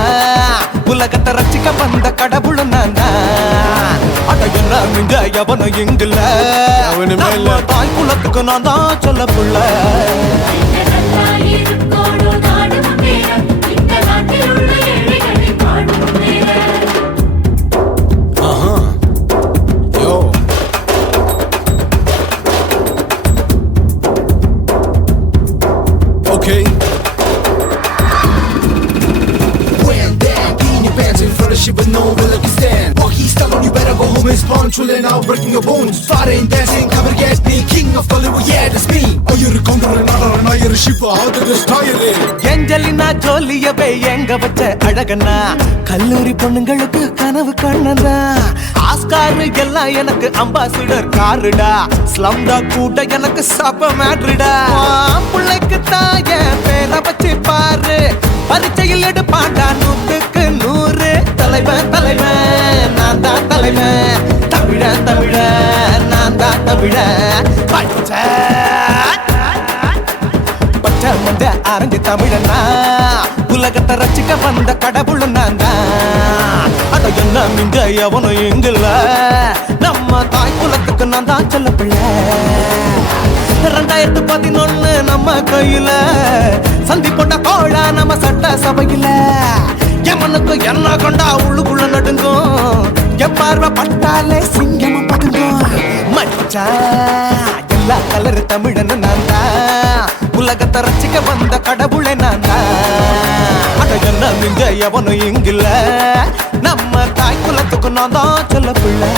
உலகத்தை ரசிக்க வந்த கடவுள் நான் தான். அட என்ன மிஞ்ச எவனும் இங்கில்ல நம்ம தாய் குலத்துக்கு நான் தான் சொல்ல புள்ள. நல்லா இருக்கோடும் நாடு முன்னேற இந்த நாட்டில் உள்ள ஏழைகளை பாடு முன்னேற Okay. When that in your pants in front of shit with no will you stand. Walk he's telling you better go home and spawn chilling now breaking your bones. Fighting dancing cover gas me king of Hollywood yeah that's me. Oh you're a counter and you're a ship out of the style. Angelina ஜோலியவே எங்க வச்ச அழகனா கல்லூரி பொண்ணுங்களுக்கு கனவு கண்ணனா Oscar எல்லாம் எனக்கு ambassador காருடா ஸ்லம்டா கூட எனக்கு சப்ப மேட்ருடா. பிள்ளைக்கு தான் என் பேரை வச்சு பாரு பரீட்சையில் எடுப்பாண்டா 100க்கு 100 தலைவன் தலைவன் நான் தான் தலைவன் தமிழன் தமிழன் நான் தான் தமிழன். பச்சை பச்சை மஞ்ச ஆரஞ்சு தமிழனா உலகத்தை ரசிக்க வந்த கடவுள் நான் தான். அட என்ன மிஞ்ச எவனும் இங்கில்ல நம்ம தாய் குலத்துக்கு நான் தான் சொல்ல பிள்ளை. 2011 நம்ம கையில சந்தி போட்ட கோழா நம்ம சட்ட சபையில எமனுக்கு என்ன கொண்டா உள்ளுக்குள்ள நடுங்கும் என் பார்வை பட்டாலே சிங்கமும் பதுங்கும். மச்சா எல்லா கலர் தமிழன் நான் தான் உலகத்தை ரசிக்க வந்த கடவுளை நான் தான். அட என்ன மிஞ்ச எவனும் இங்கில்ல நம்ம தாய் குலத்துக்கு நான் தான் சொல்ல பிள்ளை.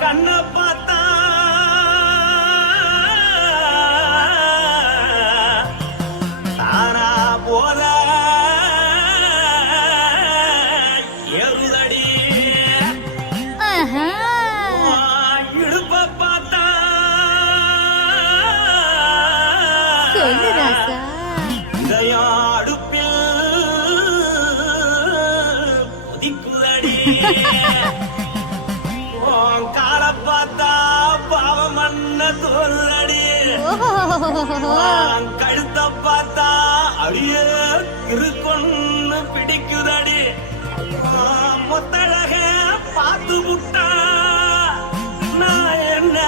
கண்ண பார்த்தா தானா போல எருதடி இடுப்ப பார்த்தா சொல்லு ராசா இதயம் அடுப்பில் கொதிக்குதடி உன் கால பார்த்தா பாவம் மண்ண தோல்றடி கழுத்த பார்த்தா அடியே இருக்குன்னு பிடிக்குதடி மொத்தழக பார்த்து விட்டா நான் என்ன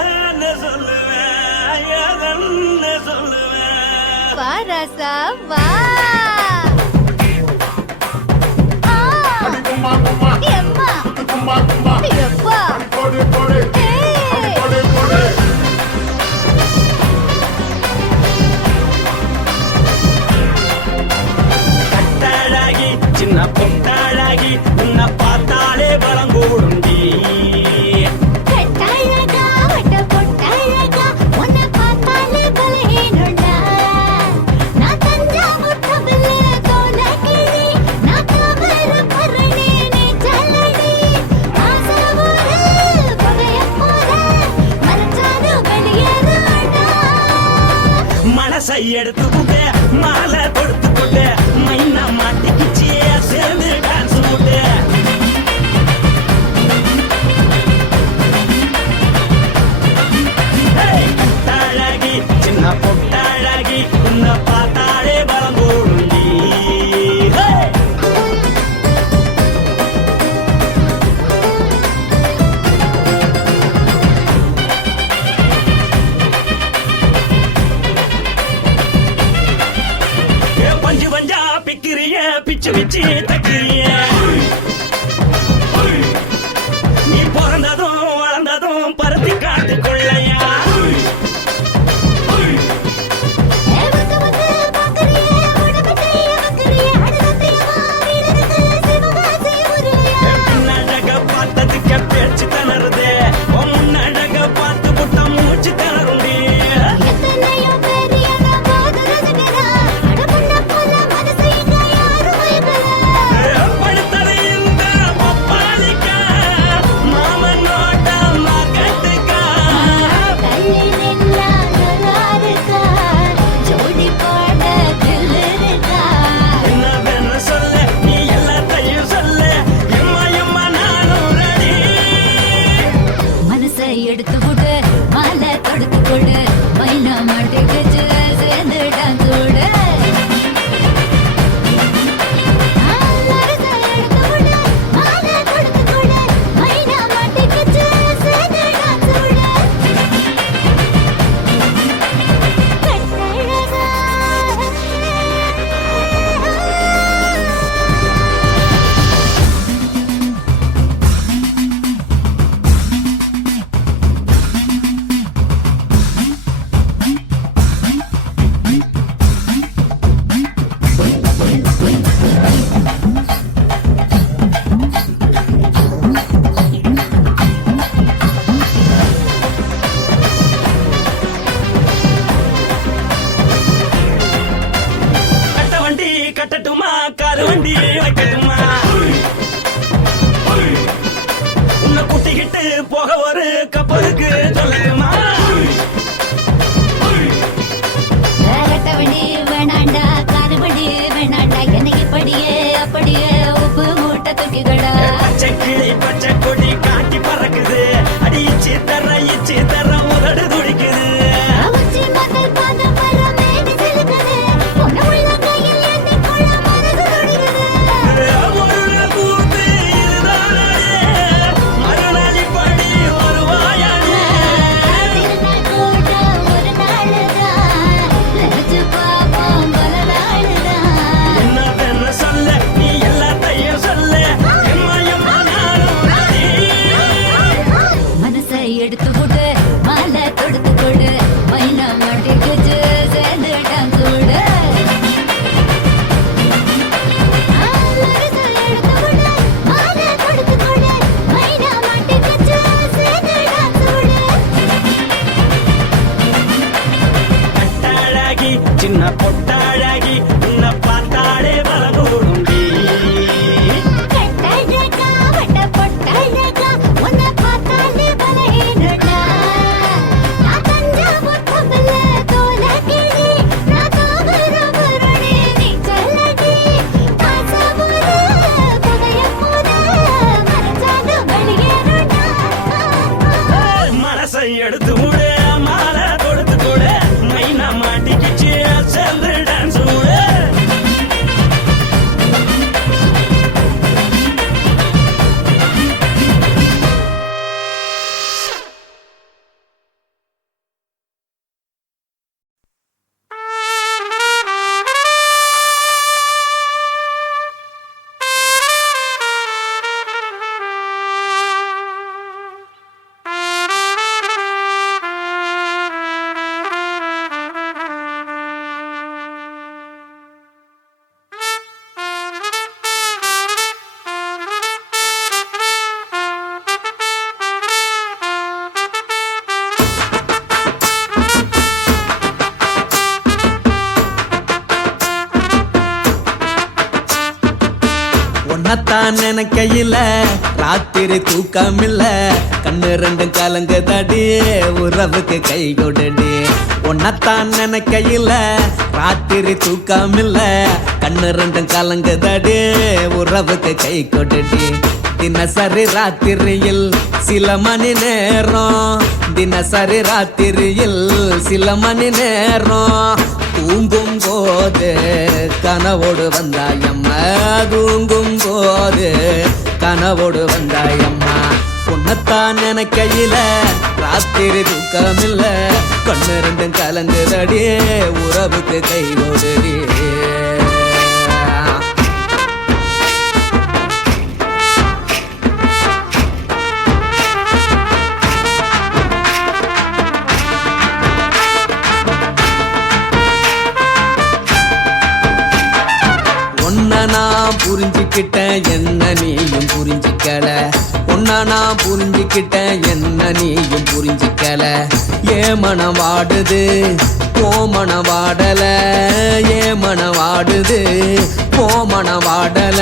சொல்லுவேன் எதன்னு சொல்லுவேன் வாராசா வா கும்மா கும்மா எம்மா கும்மா கும்மா எப்பா போடு போடு போடு போடு கட்டழகி சின்ன பொட்டழகி உன்னை பார்த்தாலே பலம் கூடுண்டி கட்டழகா வட்ட பொட்டழகா உன்னை பார்த்தாலே பலஹீனண்டா நான் தஞ்சாவூர் தவில தோலகிரி நான் தவற பரணி நீ ஜல்லடி ஆசவூரு பகைய போல மறைச்சாது வெளியேறாடா மனசை எடுத்து புட்டு மாலை கொடுத்து புட்டு மைனா மாட்டிக்கிச்சு சேர்ந்து டான்ஸ் போட்டு கட்டழகி சின்ன பொட்டழகி உன்னை பார்த்தாலே பலம் கூடுண்டி பஞ்சு பஞ்சா பிக்கிறிய பிச்சு பிச்சு தக்கிறிய நீ பிறந்ததும் வளர்ந்ததும் பருத்தி காத்து கொள்ளையா வந்து வந்து பாக்கறியே உடம்பத்தைய வக்கறியே அடலத்தையமா வீரருக்கு சிவகாசி உருளையா பின்னழக பார்த்ததுக்கு பேச்சு தளருது முன்னழக பார்த்து புட்ட மூச்சு தளருண்டி எத்தனையோ பெரியன போது ரசிகரா அடபுள்ள போல மனசை இங்க யாரும் வைக்கல படுத்தது இந்த பப்பாளிக்கா மாமன் நோட்ட மகட்டுக்கா தள்ளி நின்னா நல்லாருக்கா ஜோடி பாட தில்லுருக்கா என்ன சொல்ல நீ எல்லாத்தையும் சொல்ல எம்மா எம்மா நானும் ரெடி மனசை எடுத்து விடு மாலை தொடுத்து கொடு மைனா மாட்டுக்குச்சு சேர்ந்து டான்ஸ் விடு மனசை எடுத்து விடு மாலை தொடுத்து கொடு மைனா மாட்டுக்குச்சு சேர்ந்து டான்ஸ் விடு கட்ட வண்டி கட்டட்டுமா காரு வண்டி வைக்கட்டுமா உன்னை குட்டிக்கிட்டு போக ஒரு கப்பலுக்கு சொல்லட்டுமா கட்டவண்டி வேணாண்டா காதுபடி வேணாண்டா எனக்கு படியே அப்படியே உப்பு மூட்டை தூக்கிக்கடா பச்சை கிளி பச்சை கொடி காட்டி பறக்குது அடி இச்சி தர உதடு துடிக்குது உச்சி மதல் பாதம் வர மேனி சிலுக்குது பொண்ணு உள்ள கையில் ஏந்தி கொள்ள மனசு துடிக்குது ஒரு நாள் கூத்து இதுதானே மறுநாள் இப்படி வருவாயானே திருநாள் கூட ஒரு நாளுதான் நினைச்சு பாப்போம் பல நாளுதான் என்ன சொல்ல நீ எல்லாத்தையும் சொல்ல எம்மா எம்மா நானும் ready. மனசை எடுத்து விடு மாலை தொடுத்து கொடு மைனா மாட்டிக்குச்சு சேர்ந்து டான்ஸ் விடு மனசை எடுத்து விடு மாலை தொடுத்து கொடு மைனா மாட்டிக்குச்சு சேர்ந்து டான்ஸ் விடு கட்டழகி சின்ன பொட்டழகி உன்னை பார்த்தாலே பலகூடுண்டி கட்டழகா வட்ட பொட்டழகா உன்னை பார்த்தாலே பலஹீனடா நான் தஞ்சாவூர் தவில தோலகிரி நான் தவற பரணி நீ உன்னத்தான் நினைக்கையில ராத்திரி தூக்கமில்ல கண்ணு ரெண்டும் கலங்குதடி உறவுக்கு கை கொடுடி உன்னத்தான் நினைக்கையில ராத்திரி தூக்கமில்ல கண்ணு ரெண்டும் கலங்குதடி உறவுக்கு கை கொடுடி தினசரி ராத்திரியில் சில மணி நேரம் தினசரி ராத்திரியில் சில மணி நேரம் தூங்கும் போது கனவோடு வந்தாயம்மா தூங்கும் போது கனவோடு வந்தாயம்மா உன்னத்தான் நினைக்கையில ராத்திரி தூக்கமில்ல கண்ணு ரெண்டும் கலங்குதடி உறவுக்கு கை கொடுடி நான் புரிஞ்சுக்கிட்டேன் என்ன நீயும் புரிஞ்சுக்கல உன்ன நான் புரிஞ்சுக்கிட்டேன் என்ன நீயும் புரிஞ்சுக்கல ஏ மனம் வாடுது ஓ மனம் வாடல ஏ மனம் வாடுது ஓ மனம் வாடல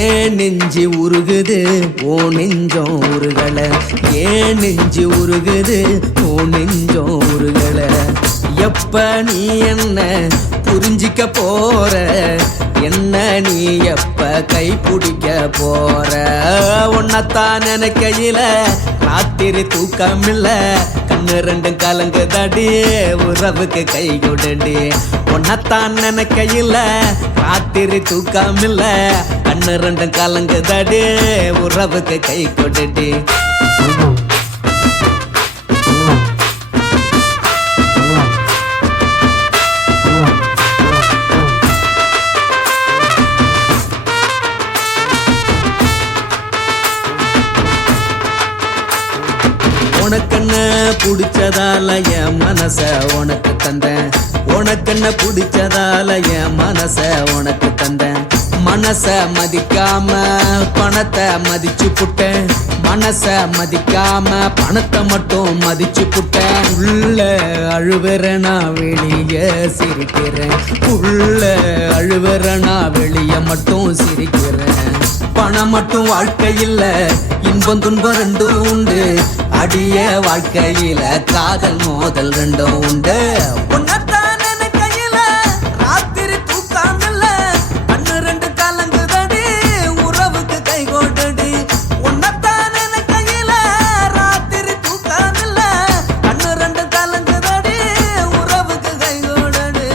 ஏன் நெஞ்சு உருகுது ஓ நெஞ்சம் உருகல ஏன் நெஞ்சு உருகுது ஓ நெஞ்சம் உருகல எப்ப நீ என்ன புரிஞ்சிக்க போற என்ன நீ எப்ப கை பிடிக்க போற உன்னத்தான் நினைக்கையில ராத்திரி தூக்கமில்ல கண்ணு ரெண்டும் கலங்குதடி உறவுக்கு கை கொடுடி உன்னத்தான் நினைக்கையில ராத்திரி தூக்கமில்ல கண்ணு ரெண்டும் கலங்குதடி உறவுக்கு கை கொடுடி உனக்கென்ன பிடிச்சதால என் மனச உனக்கு தந்தேன் உனக்கென்ன பிடிச்சதால என் மனச உனக்கு தந்தேன் மனச மதிக்காம பணத்தை மதிச்சு புட்டேன் மனச மதிக்காம பணத்தை மட்டும் மதிச்சு புட்டேன் உள்ள அழுவுற நான் வெளிய சிரிக்கிறேன் உள்ள அழுவுற நான் வெளிய மட்டும் சிரிக்கிறேன் பணம் மட்டும் வாழ்க்கையில் இன்பம் துன்பம் ரெண்டும் உண்டு அடிய வாழ்க்கையில காதல் மோதல் ரெண்டும் உண்டு உன்னத்தான் நினைக்கையில ராத்திரி தூக்காமல்ல கண்ணு ரெண்டு கலங்குதடி உறவுக்கு கை கொடுடி உன்னத்தான் நினைக்கையில ராத்திரி தூக்காமல்ல கண்ணு ரெண்டு கலங்குதடி உறவுக்கு கை கொடுடி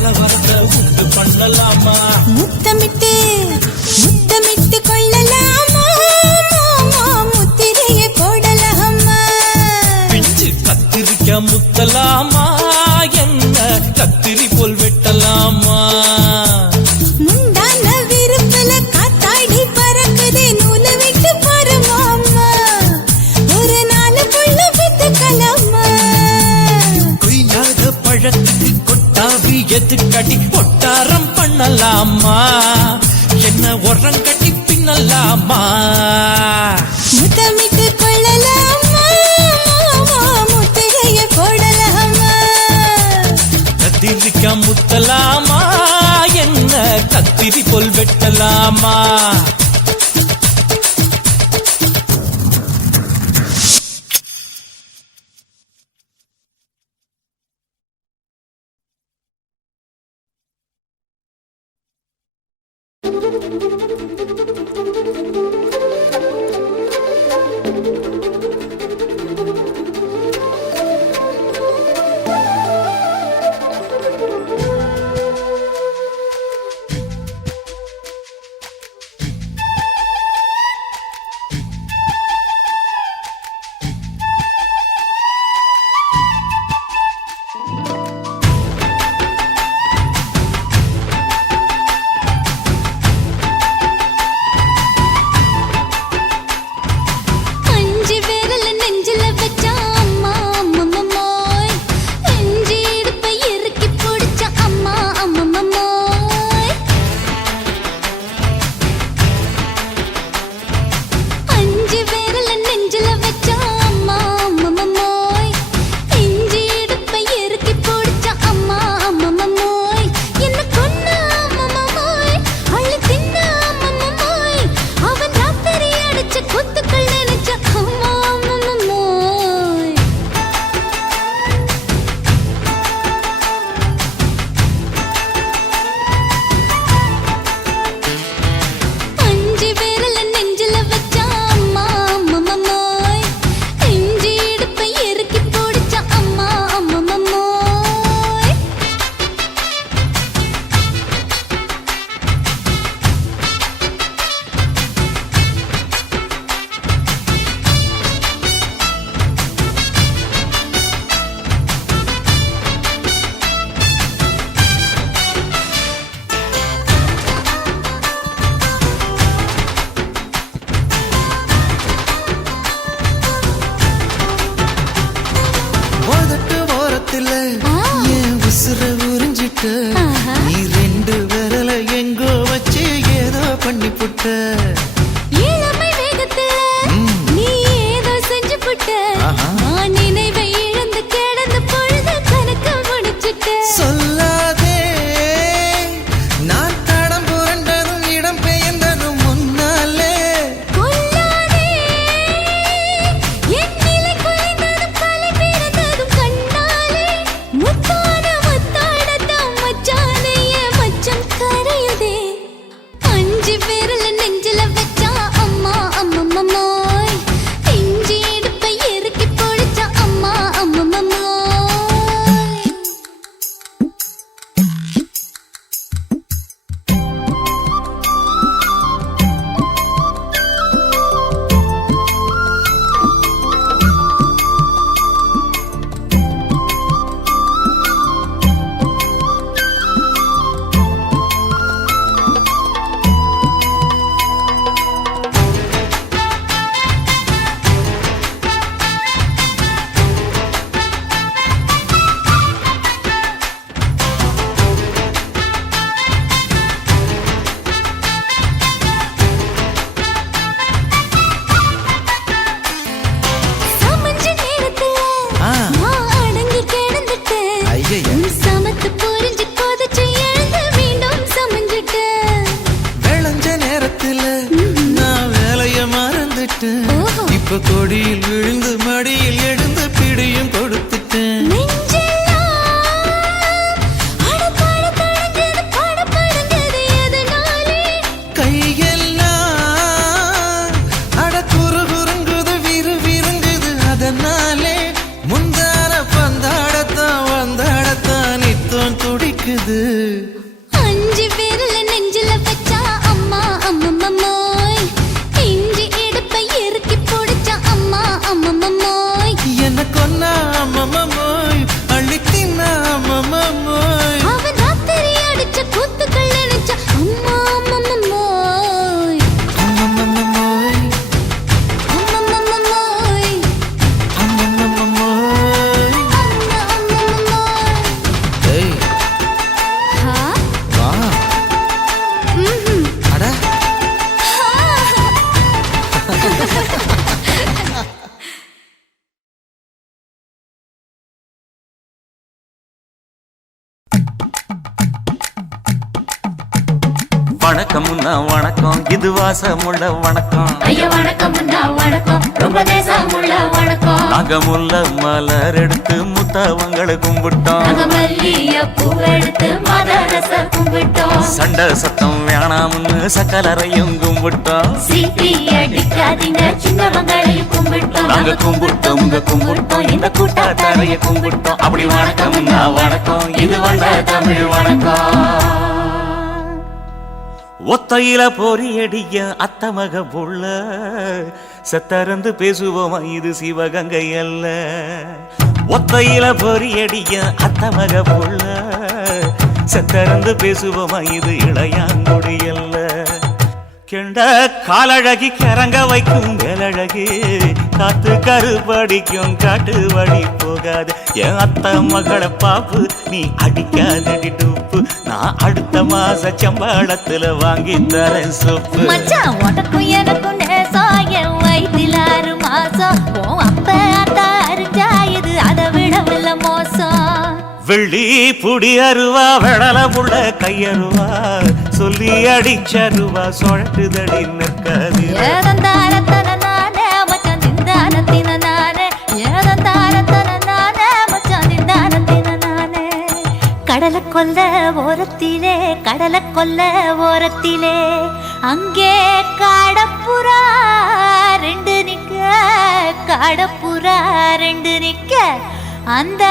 கலவரத்தை உண்டு பண்ணலாமா முத்தமிட்டு முத்தமிட்டு கொள்ளலாமா முத்திரையை போடலாமா பிஞ்சு கத்திரிக்க முத்தலாமா என்ன கத்திரி போல் வெட்டலாமா முந்தான விருப்பல காத்தாடி பறக்குதே நூலை விட்டு பரமாமா ஒரு நாள் புள்ள வித்துக்கலாமா கொய்யாத பழத்துக்கு கொட்டாவி எதுக்கடி ஒட்டாரம் பண்ணலாமா என்ன உரங்கட்டி பின்னலாமா முத்தமிட்டு கொள்ளலாமா முத்திரையை போடலாமா கத்திரிக்க முத்தலாமா என்ன கத்திரி போல் வெட்டலாமா நீ ரெண்டு விரல எங்கோ வச்சு ஏதோ பண்ணி புட்ட இளமை வேகத்துல நீ ஏதோ செஞ்சு புட்ட நான் நினைவை இழந்து கிடந்த பொழுது கணக்கு முடிச்சுட்ட சொல்லாதே நான் தடம் புரண்டதும் இடம் பெயர்ந்ததும் முன்னாலே கொல்லாதே என் நிலை குறைந்ததும் கலை பிறந்ததும் கண்ணாலே முத்தான முத்தாடத்தான் மச்சானைய மச்சம் கரையுதே அஞ்சு விரல நெஞ்சில அஞ்சு பேர்ல நெஞ்சில வச்சா அம்மா அம்மம்மம்மோய் இஞ்சி இடுப்பை இறுக்கி பிடிச்சா அம்மா அம்மம்மம்மோய் என்ன கொன்னா அம்மம்மம்மோய் அள்ளித்தின்னா அம்மம்மம்மோய் அவன் ராத்திரி அடிச்ச கூத்துக்கள் நினைச்சா அம்மா அம்மம்மம்மோய் அம்மம்மம்மோய் அம்மம்மம்மோய் அம்மம்மம்மோய் அம்மா அம்மம்மம்மோய் ஏய் ஹா வா ம்ஹும் அட வணக்கம்னா வணக்கம் இது வாசமுள்ள வணக்கம் ஐயா வணக்கம் வணக்கம் ரொம்ப தேசமுள்ள வணக்கம் நாங்க முல்ல மலர் எடுத்து முத்தவங்களை கும்பிட்டோம் நாங்க மல்லிய பூவெடுத்து மதரச கும்பிட்டோம் சண்டை சத்தம் வேணாம்னு சக்கலரையும் கும்பிட்டோம் சீட்டி அடிக்காதீங்க சின்னவங்களையும் கும்பிட்டோம் நாங்க கும்பிட்டோம் உங்க கும்பிட்டோம் இந்த கூட்டாத்தாரைய கும்பிட்டோம் அப்படி வணக்கம்னா வணக்கம் இது வந்த தமிழ் வணக்கம் ஒத்தையில பொறியடிய அத்தமக புள்ள செத்தறந்து பேசுவோமா இது சிவகங்கை அல்ல ஒத்தையில பொறியடிய அத்தமக புள்ள செத்தறந்து பேசுவோமா இது இளையாங்குடி அல்ல கெண்ட காலழகி கிறங்க வைக்கும் வேலழகு காத்து கருப்படிக்கும் காட்டு வழி போகாது என் அத்த மகளை பாப்பு நீ அடிக்காதடி டூப்பு நான் அடுத்த மாச சம்பளத்துல வாங்கி தரேன் சோப்பு மச்சான் உனக்கும் எனக்கும் நேசம் என் வயிற்றில் 6 மாசம் உன் அப்ப அத்தா அறிஞ்சா இது அதை விடவில்லை மோசம் வெள்ளி புடி அருவா வெடல புள்ள கையருவா சொல்லி அடிச்சருவா சொழட்டுதடி நிற்காது ஏதந்தாரத்தன நானே மச்சான் திந்தானத்தின நானே ஏதந்தாரத்தன நானே மச்சான் திந்தானத்தின நானே கடலை கொல்ல ஓரத்திலே அங்கே காடப்புறா ரெண்டு நிக்க அந்த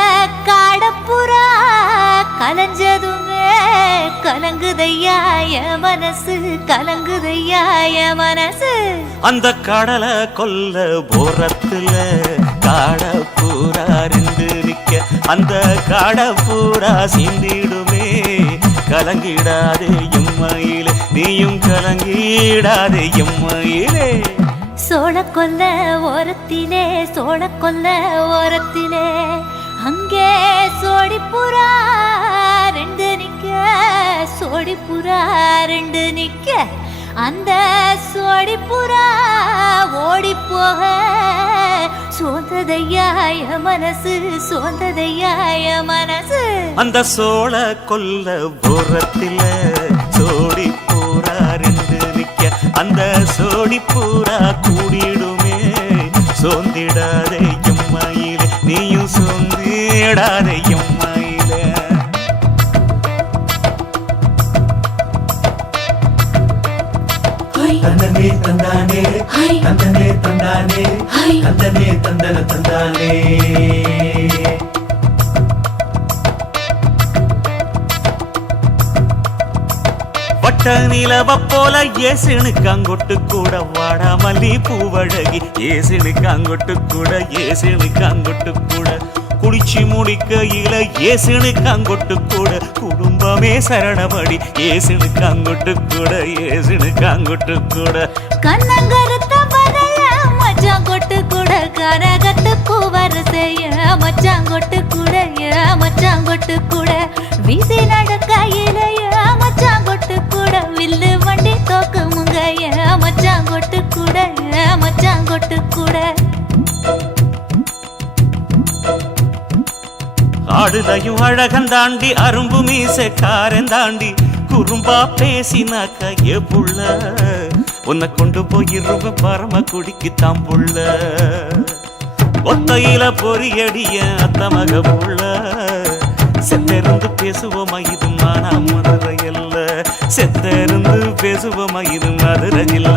காடப்புறா கலஞ்சதுமே கலங்குதையா என் மனசு அந்த கடலை கொல்ல போரத்துல காட பூரா ரெண்டு நிக்க அந்த காட பூரா சிந்திடுமே கலங்கிடாதே எம்மையிலே நீயும் கலங்கிடாதே எம்மையிலே சோழக்கொல்ல ஓரத்திலே அங்கே சோடிப்புறா ரெண்டு நிக்க அந்த சோடிப்புறா ஓடி போக சோந்ததையாய மனசு அந்த சோழ கொல்ல போரத்தில சோடி பூரா ரெண்டு நிக்க அந்த சோடி பூரா கூடிடுமே சோந்திடாதே எம்மையிலே நீயும் சோந்திடாதே எம்மையிலே தந்தனே தந்தானே தந்தனே தந்தானே தந்தனே தந்தன தந்தானே வட்ட நிலவ போல ஏசினுக்கு அங்கொட்டு கூட வாடா மல்லி பூவழகி ஏசினுக்கு அங்கொட்டு கூட குளிச்சு முடிக்கையில ஏசினுக்கு அங்கொட்டு கூட குடும்பமே சரணபடி ஏசினுக்கு அங்கொட்டு கூட கண்ணங்கருத்த பதைய மச்சாங்கொட்டு கூட கரகத்து பூவரசைய மச்சாங்கொட்டு கூட வீசி நடக்கையிலைய மச்சாங்கொட்டு கூட வில்லு வண்டி தோக்கு முங்கைய மச்சாங்கொட்டு கூட ஆடுதையும் அழகந்தாண்டி அரும்பு மீசக்காரன் தாண்டி குறும்பா பேசினாக்க ஏ புள்ள உன்னை கொண்டு போயிருவ பரம குடிக்கு தாம்புள்ள ஒத்தையில பொறியடிய அத்தமக புள்ள செத்தெருந்து பேசுவோமா இது மானா மதுரை அல்ல செத்தெருந்து பேசுவோமா இது மதுரை இல்ல